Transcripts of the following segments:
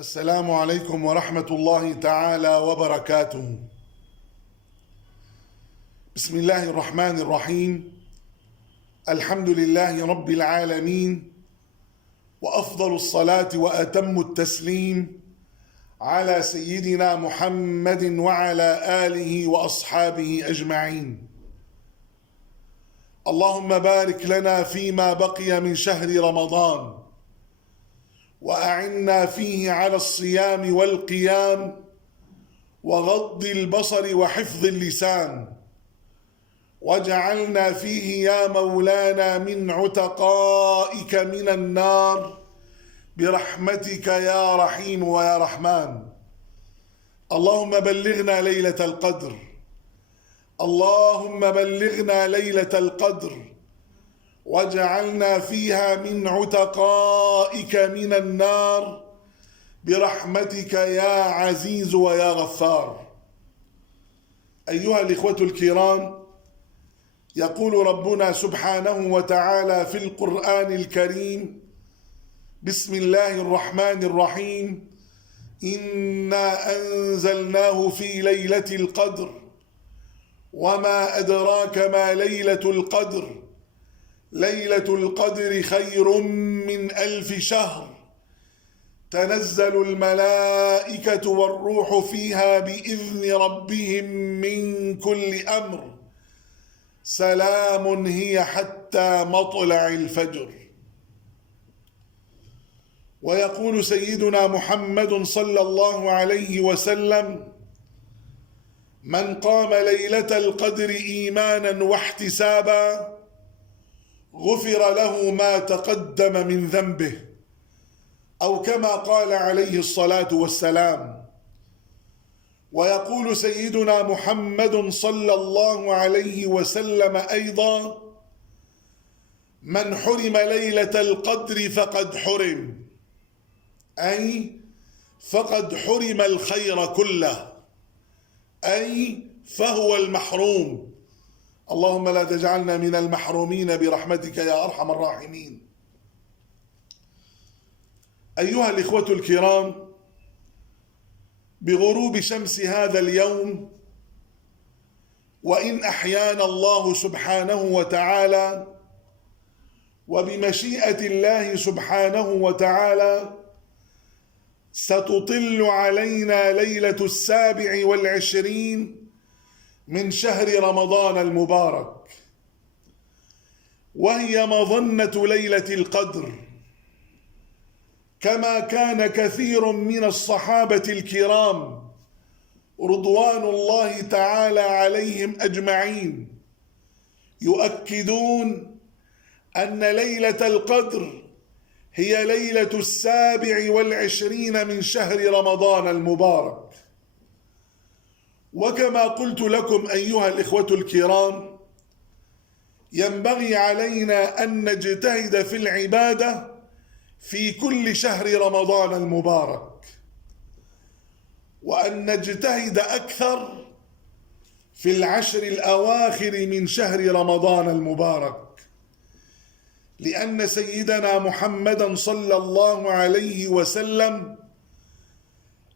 السلام عليكم ورحمة الله تعالى وبركاته. بسم الله الرحمن الرحيم. الحمد لله رب العالمين، وأفضل الصلاة وأتم التسليم على سيدنا محمد وعلى آله وأصحابه أجمعين. اللهم بارك لنا فيما بقي من شهر رمضان، وأعنا فيه على الصيام والقيام وغض البصر وحفظ اللسان، واجعلنا فيه يا مولانا من عتقائك من النار برحمتك يا رحيم ويا رحمن. اللهم بلغنا ليلة القدر، اللهم بلغنا ليلة القدر، واجعلنا فيها من عتقائك من النار برحمتك يا عزيز ويا غفار. أيها الإخوة الكرام، يقول ربنا سبحانه وتعالى في القرآن الكريم: بسم الله الرحمن الرحيم. إنا أنزلناه في ليلة القدر، وما أدراك ما ليلة القدر، ليلة القدر خير من 1000 شهر، تنزل الملائكة والروح فيها بإذن ربهم من كل أمر، سلام هي حتى مطلع الفجر. ويقول سيدنا محمد صلى الله عليه وسلم: من قام ليلة القدر إيمانا واحتسابا غفر له ما تقدم من ذنبه، أو كما قال عليه الصلاة والسلام. ويقول سيدنا محمد صلى الله عليه وسلم أيضا: من حرم ليلة القدر فقد حرم، أي فقد حرم الخير كله، أي فهو المحروم. اللهم لا تجعلنا من المحرومين برحمتك يا أرحم الراحمين. أيها الإخوة الكرام، بغروب شمس هذا اليوم، وإن أحيانا الله سبحانه وتعالى وبمشيئة الله سبحانه وتعالى، ستطل علينا ليلة 27 من شهر رمضان المبارك، وهي مظنة ليلة القدر، كما كان كثير من الصحابة الكرام رضوان الله تعالى عليهم أجمعين يؤكدون أن ليلة القدر هي ليلة 27 من شهر رمضان المبارك. وكما قلت لكم أيها الإخوة الكرام، ينبغي علينا أن نجتهد في العبادة في كل شهر رمضان المبارك، وأن نجتهد أكثر في العشر الأواخر من شهر رمضان المبارك، لأن سيدنا محمدا صلى الله عليه وسلم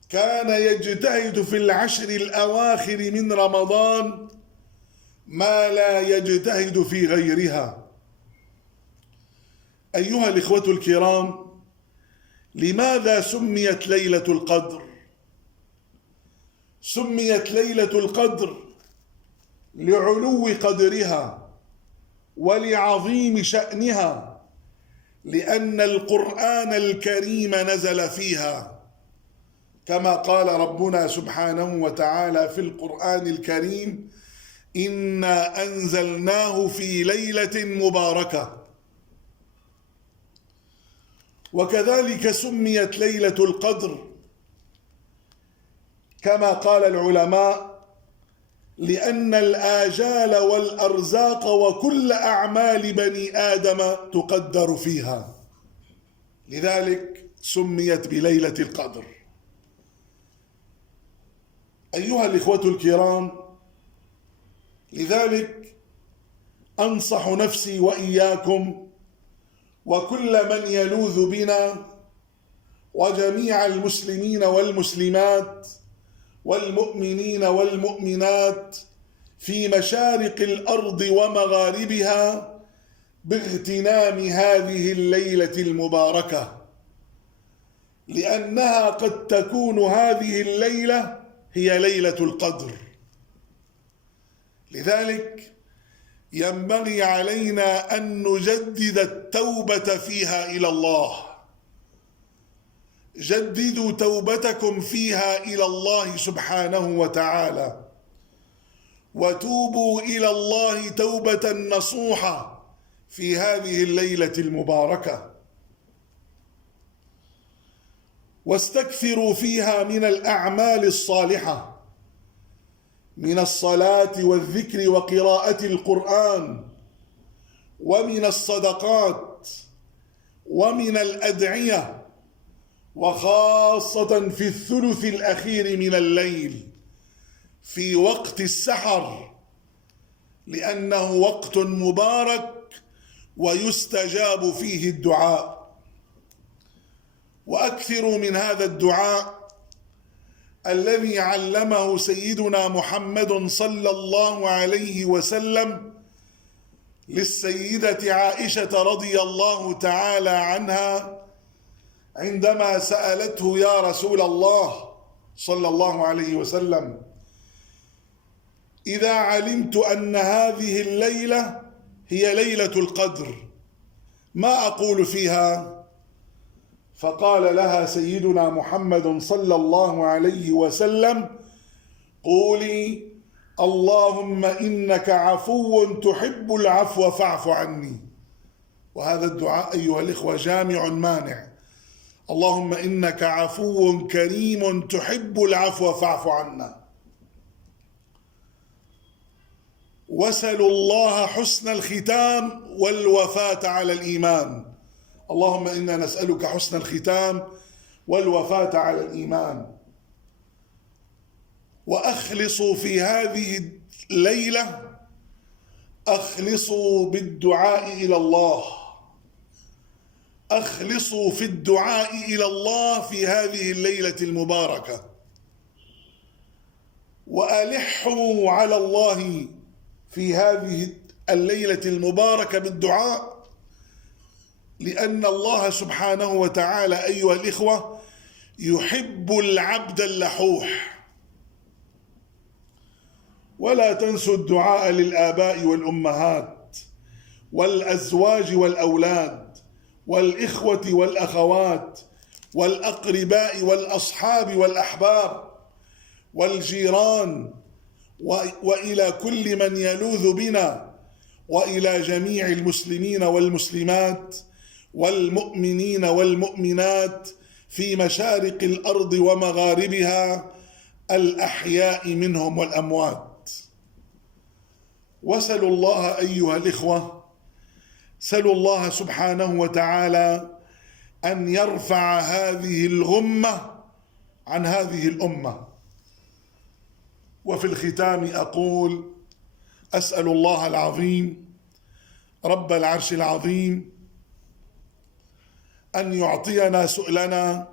كان يجتهد في العشر الأواخر من رمضان ما لا يجتهد في غيرها. أيها الإخوة الكرام، لماذا سميت ليلة القدر؟ سميت ليلة القدر لعلو قدرها ولعظيم شأنها، لأن القرآن الكريم نزل فيها، كما قال ربنا سبحانه وتعالى في القرآن الكريم: إنا أنزلناه في ليلة مباركة. وكذلك سميت ليلة القدر كما قال العلماء: لأن الآجال والأرزاق وكل أعمال بني آدم تقدر فيها، لذلك سميت بليلة القدر. أيها الإخوة الكرام، لذلك أنصح نفسي وإياكم وكل من يلوذ بنا وجميع المسلمين والمسلمات والمؤمنين والمؤمنات في مشارق الأرض ومغاربها باغتنام هذه الليلة المباركة، لأنها قد تكون هذه الليلة هي ليلة القدر. لذلك ينبغي علينا أن نجدد التوبة فيها إلى الله. جددوا توبتكم فيها إلى الله سبحانه وتعالى، وتوبوا إلى الله توبة نصوحة في هذه الليلة المباركة، واستكثروا فيها من الأعمال الصالحة، من الصلاة والذكر وقراءة القرآن، ومن الصدقات، ومن الأدعية، وخاصة في الثلث الأخير من الليل في وقت السحر، لأنه وقت مبارك ويستجاب فيه الدعاء. وأكثروا من هذا الدعاء الذي علمه سيدنا محمد صلى الله عليه وسلم للسيدة عائشة رضي الله تعالى عنها عندما سألته: يا رسول الله صلى الله عليه وسلم، إذا علمت أن هذه الليلة هي ليلة القدر ما أقول فيها؟ فقال لها سيدنا محمد صلى الله عليه وسلم: قولي اللهم إنك عفو تحب العفو فاعف عني. وهذا الدعاء أيها الإخوة جامع مانع. اللهم إنك عفو كريم تحب العفو فاعف عنا. واسألوا الله حسن الختام والوفاة على الإيمان. اللهم إنا نسألك حسن الختام والوفاة على الإيمان. وأخلصوا في هذه الليلة، أخلصوا بالدعاء إلى الله، أخلصوا في الدعاء إلى الله في هذه الليلة المباركة، وألحوا على الله في هذه الليلة المباركة بالدعاء، لأن الله سبحانه وتعالى أيها الإخوة يحب العبد اللحوح. ولا تنسوا الدعاء للآباء والأمهات والأزواج والأولاد والإخوة والأخوات والأقرباء والأصحاب والأحباب والجيران، وإلى كل من يلوذ بنا، وإلى جميع المسلمين والمسلمات والمؤمنين والمؤمنات في مشارق الأرض ومغاربها الأحياء منهم والأموات. واسألوا الله أيها الإخوة، سألوا الله سبحانه وتعالى أن يرفع هذه الغمة عن هذه الأمة. وفي الختام أقول: أسأل الله العظيم رب العرش العظيم أن يعطينا سؤلنا،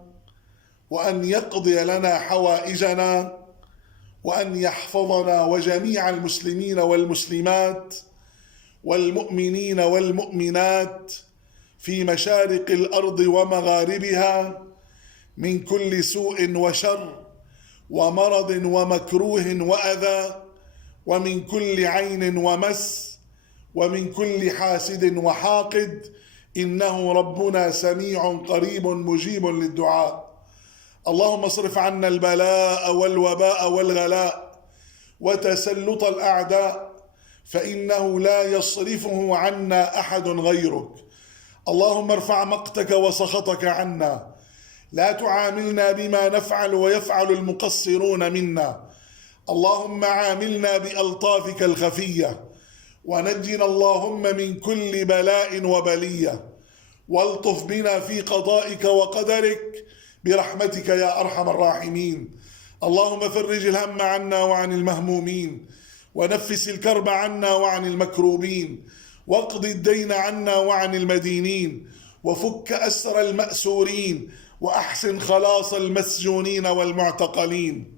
وأن يقضي لنا حوائجنا، وأن يحفظنا وجميع المسلمين والمسلمات والمؤمنين والمؤمنات في مشارق الأرض ومغاربها من كل سوء وشر ومرض ومكروه وأذى، ومن كل عين ومس، ومن كل حاسد وحاقد، إنه ربنا سميع قريب مجيب للدعاء. اللهم اصرف عنا البلاء والوباء والغلاء وتسلط الأعداء، فإنه لا يصرفه عنا أحد غيرك. اللهم ارفع مقتك وسخطك عنا، لا تعاملنا بما نفعل ويفعل المقصرون منا. اللهم عاملنا بألطافك الخفية، ونجنا اللهم من كل بلاء وبلية، والطف بنا في قضائك وقدرك برحمتك يا أرحم الراحمين. اللهم فرج الهم عنا وعن المهمومين، ونفس الكرب عنا وعن المكروبين، واقض الدين عنا وعن المدينين، وفك أسر المأسورين، وأحسن خلاص المسجونين والمعتقلين.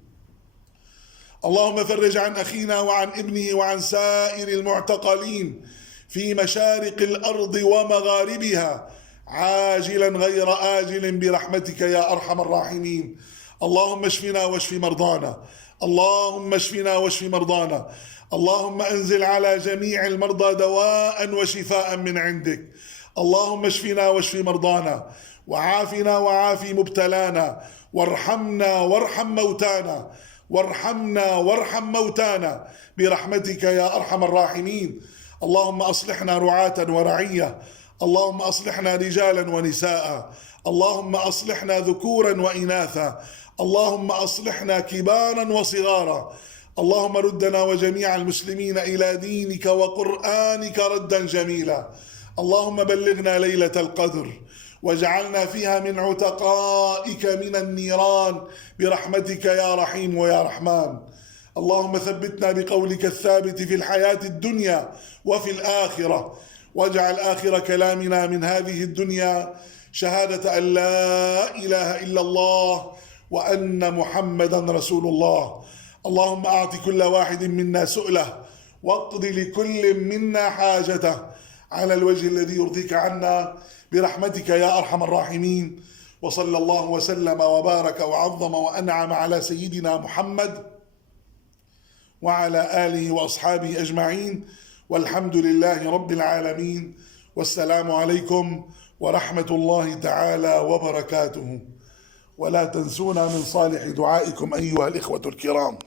اللهم فرج عن أخينا وعن ابنه وعن سائر المعتقلين في مشارق الأرض ومغاربها عاجلا غير آجل برحمتك يا أرحم الراحمين. اللهم اشفنا واشف مرضانا، اللهم اشفنا واشف مرضانا. اللهم أنزل على جميع المرضى دواء وشفاء من عندك. اللهم اشفنا واشف مرضانا، وعافنا وعافي مبتلانا، وارحمنا وارحم موتانا، وارحمنا وارحم موتانا برحمتك يا أرحم الراحمين. اللهم أصلحنا رعاة ورعية، اللهم أصلحنا رجالا ونساء، اللهم أصلحنا ذكورا وإناثا، اللهم أصلحنا كبارا وصغارا. اللهم ردنا وجميع المسلمين إلى دينك وقرآنك ردا جميلا. اللهم بلغنا ليلة القدر واجعلنا فيها من عتقائك من النيران برحمتك يا رحيم ويا رحمن. اللهم ثبتنا بقولك الثابت في الحياة الدنيا وفي الآخرة، واجعل آخر كلامنا من هذه الدنيا شهادة أن لا إله إلا الله وأن محمدا رسول الله. اللهم أعط كل واحد منا سؤله، واقض لكل منا حاجته على الوجه الذي يرضيك عنا برحمتك يا أرحم الراحمين. وصلى الله وسلم وبارك وعظم وأنعم على سيدنا محمد وعلى آله وأصحابه أجمعين، والحمد لله رب العالمين. والسلام عليكم ورحمة الله تعالى وبركاته. ولا تنسونا من صالح دعائكم أيها الإخوة الكرام.